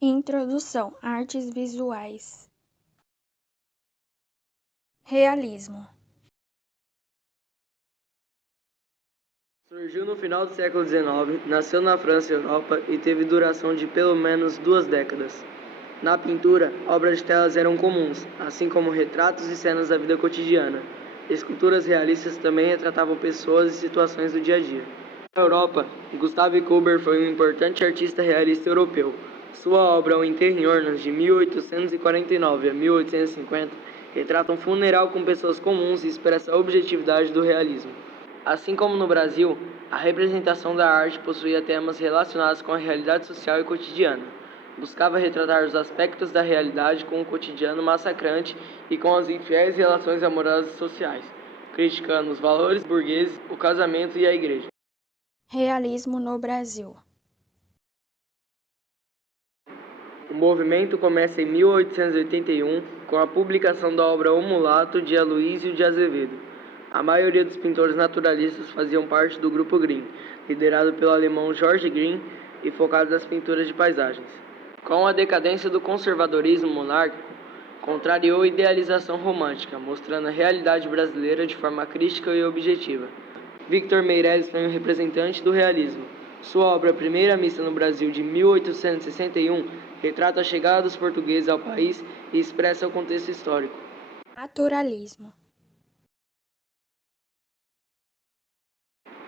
Introdução: Artes visuais. Realismo. Surgiu no final do século XIX, nasceu na França e Europa e teve duração de pelo menos 2 décadas. Na pintura, obras de telas eram comuns, assim como retratos e cenas da vida cotidiana. Esculturas realistas também retratavam pessoas e situações do dia a dia. Na Europa, Gustave Courbet foi um importante artista realista europeu. Sua obra O Interior, de 1849 a 1850, retrata um funeral com pessoas comuns e expressa a objetividade do realismo. Assim como no Brasil, a representação da arte possuía temas relacionados com a realidade social e cotidiana. Buscava retratar os aspectos da realidade com o cotidiano massacrante e com as infiéis relações amorosas e sociais, criticando os valores burgueses, o casamento e a igreja. Realismo no Brasil. O movimento começa em 1881 com a publicação da obra O Mulato, de Aloísio de Azevedo. A maioria dos pintores naturalistas faziam parte do Grupo Green, liderado pelo alemão George Green e focado nas pinturas de paisagens. Com a decadência do conservadorismo monárquico, contrariou a idealização romântica, mostrando a realidade brasileira de forma crítica e objetiva. Victor Meirelles foi um representante do realismo. Sua obra Primeira Missa no Brasil, de 1861, retrata a chegada dos portugueses ao país e expressa o contexto histórico. Naturalismo.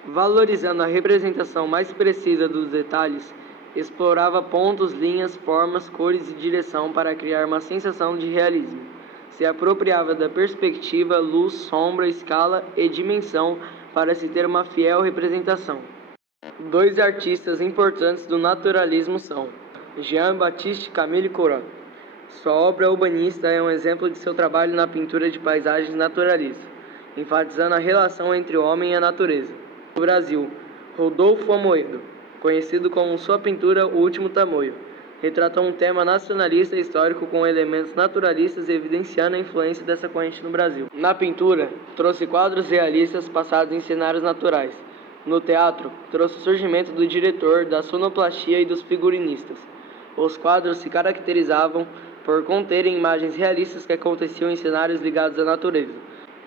Valorizando a representação mais precisa dos detalhes, explorava pontos, linhas, formas, cores e direção para criar uma sensação de realismo. Se apropriava da perspectiva, luz, sombra, escala e dimensão para se ter uma fiel representação. Dois artistas importantes do naturalismo são Jean-Baptiste Camille Corot. Sua obra Urbanista é um exemplo de seu trabalho na pintura de paisagens naturalistas, enfatizando a relação entre o homem e a natureza. No Brasil, Rodolfo Amoedo, conhecido como sua pintura O Último Tamoio, retratou um tema nacionalista e histórico com elementos naturalistas, evidenciando a influência dessa corrente no Brasil. Na pintura, trouxe quadros realistas passados em cenários naturais. No teatro, trouxe o surgimento do diretor, da sonoplastia e dos figurinistas. Os quadros se caracterizavam por conterem imagens realistas que aconteciam em cenários ligados à natureza.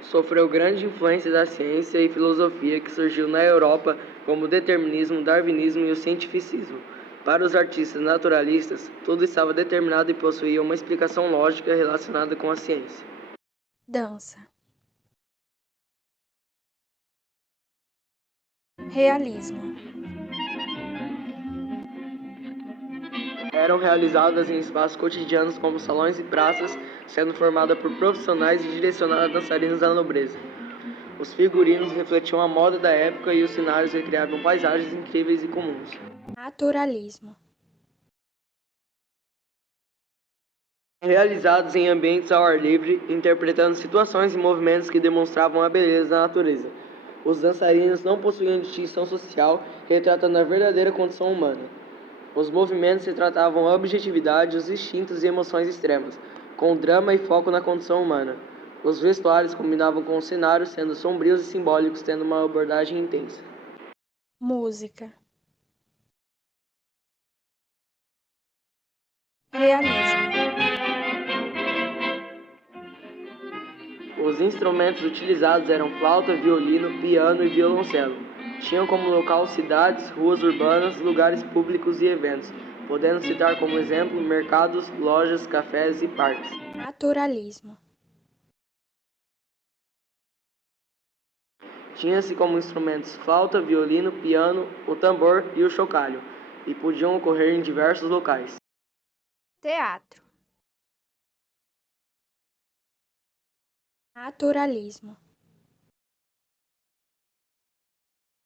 Sofreu grande influência da ciência e filosofia que surgiu na Europa, como o determinismo, darwinismo e o cientificismo. Para os artistas naturalistas, tudo estava determinado e possuía uma explicação lógica relacionada com a ciência. Dança. Realismo. Eram realizadas em espaços cotidianos como salões e praças, sendo formada por profissionais e direcionada a dançarinos da nobreza. Os figurinos refletiam a moda da época e os cenários recriavam paisagens incríveis e comuns. Naturalismo. Realizados em ambientes ao ar livre, interpretando situações e movimentos que demonstravam a beleza da natureza. Os dançarinos não possuíam distinção social, retratando a verdadeira condição humana. Os movimentos retratavam a objetividade, os instintos e emoções extremas, com drama e foco na condição humana. Os vestuários combinavam com os cenários, sendo sombrios e simbólicos, tendo uma abordagem intensa. Música. Realismo. Os instrumentos utilizados eram flauta, violino, piano e violoncelo. Tinham como local cidades, ruas urbanas, lugares públicos e eventos, podendo citar como exemplo mercados, lojas, cafés e parques. Naturalismo. Tinha-se como instrumentos flauta, violino, piano, o tambor e o chocalho, e podiam ocorrer em diversos locais. Teatro. Naturalismo.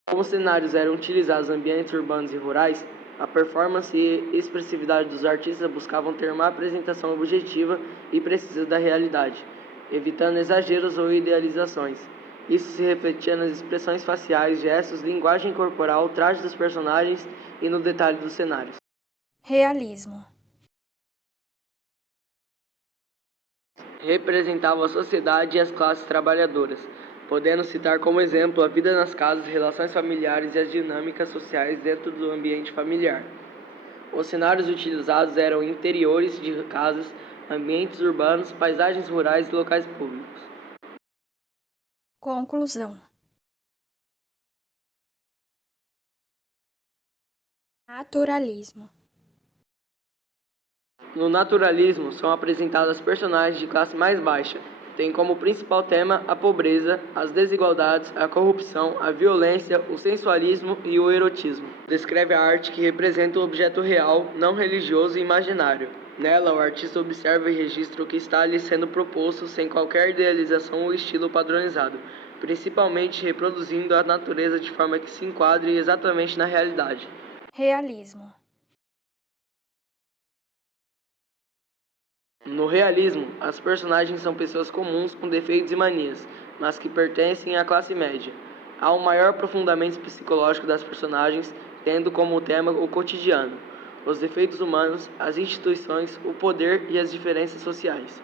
Como os cenários eram utilizados em ambientes urbanos e rurais, a performance e expressividade dos artistas buscavam ter uma apresentação objetiva e precisa da realidade, evitando exageros ou idealizações. Isso se refletia nas expressões faciais, gestos, linguagem corporal, trajes dos personagens e no detalhe dos cenários. Realismo. Representava a sociedade e as classes trabalhadoras, podendo citar como exemplo a vida nas casas, relações familiares e as dinâmicas sociais dentro do ambiente familiar. Os cenários utilizados eram interiores de casas, ambientes urbanos, paisagens rurais e locais públicos. Conclusão. Naturalismo. No naturalismo, são apresentadas personagens de classe mais baixa. Tem como principal tema a pobreza, as desigualdades, a corrupção, a violência, o sensualismo e o erotismo. Descreve a arte que representa o objeto real, não religioso e imaginário. Nela, o artista observa e registra o que está ali sendo proposto sem qualquer idealização ou estilo padronizado, principalmente reproduzindo a natureza de forma que se enquadre exatamente na realidade. Realismo. No realismo, as personagens são pessoas comuns com defeitos e manias, mas que pertencem à classe média. Há um maior aprofundamento psicológico das personagens, tendo como tema o cotidiano, os defeitos humanos, as instituições, o poder e as diferenças sociais.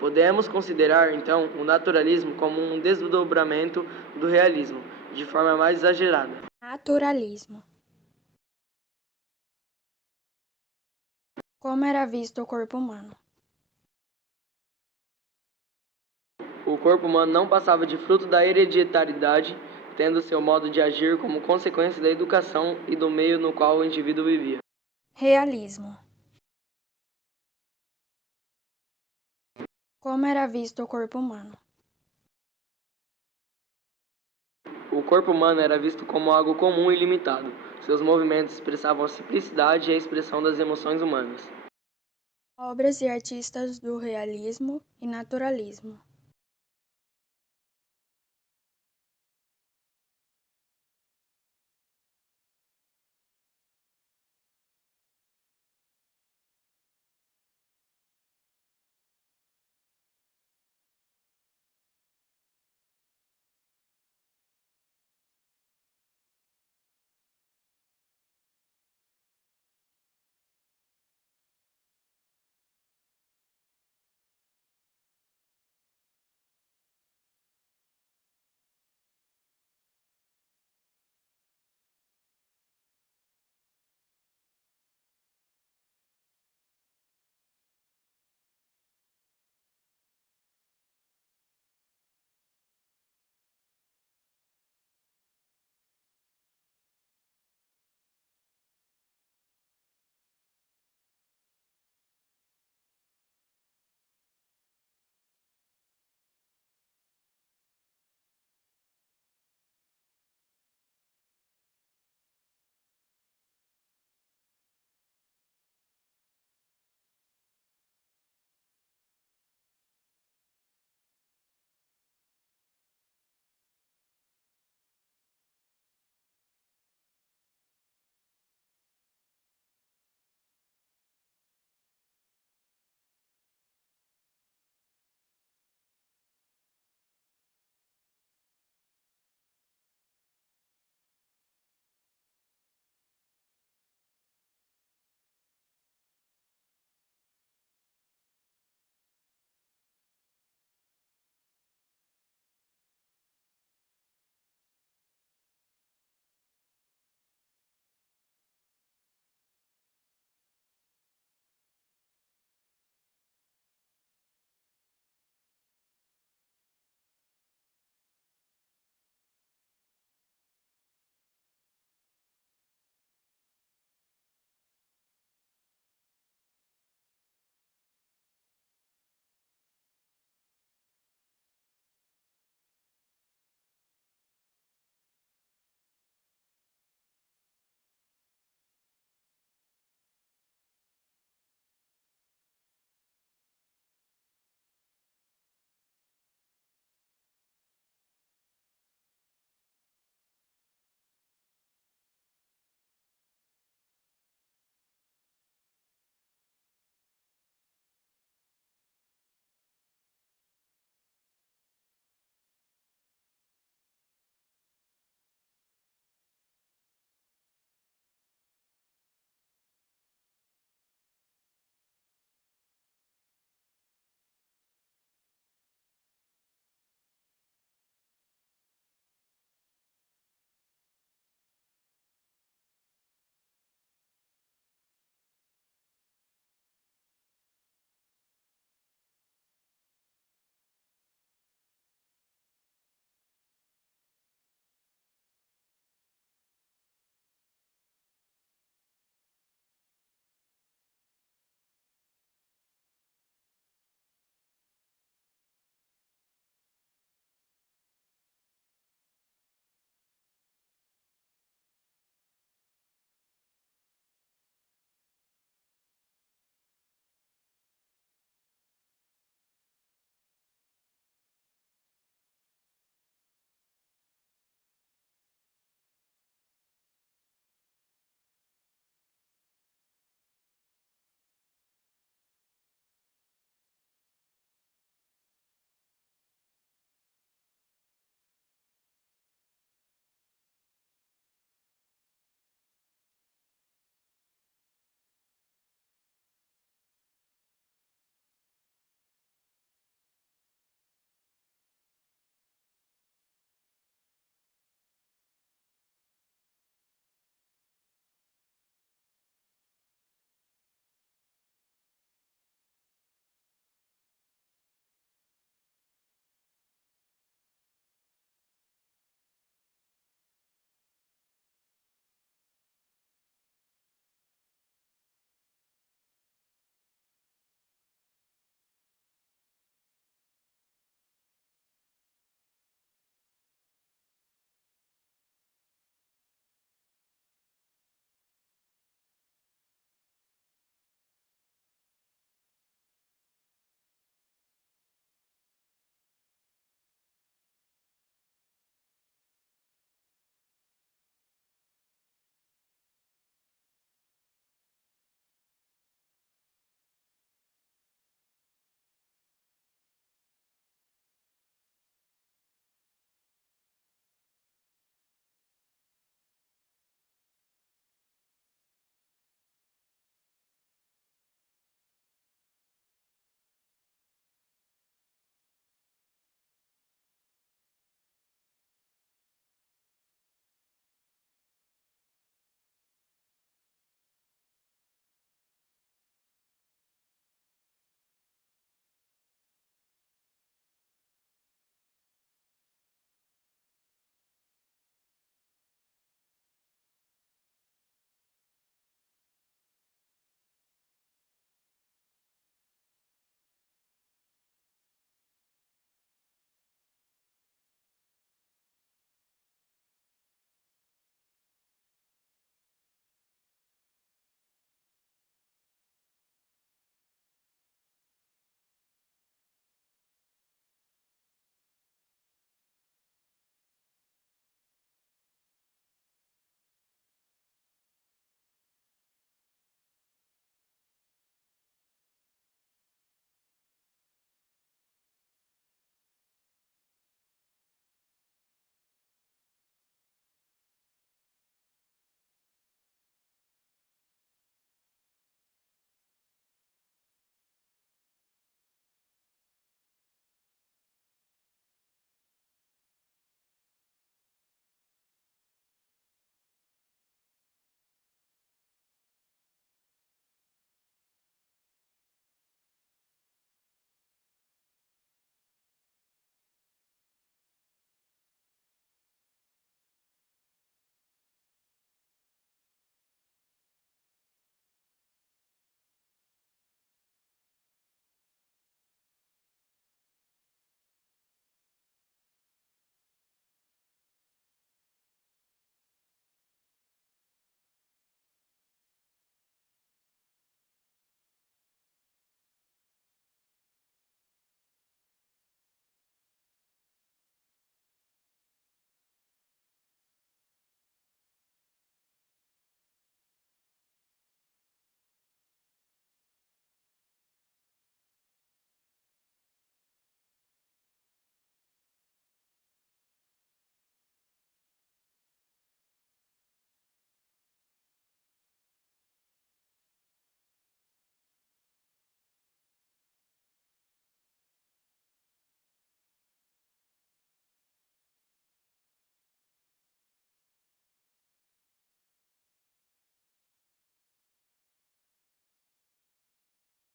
Podemos considerar, então, o naturalismo como um desdobramento do realismo, de forma mais exagerada. Naturalismo. Como era visto o corpo humano? O corpo humano não passava de fruto da hereditariedade, tendo seu modo de agir como consequência da educação e do meio no qual o indivíduo vivia. Realismo. Como era visto o corpo humano? O corpo humano era visto como algo comum e limitado. Seus movimentos expressavam a simplicidade e a expressão das emoções humanas. Obras e artistas do realismo e naturalismo.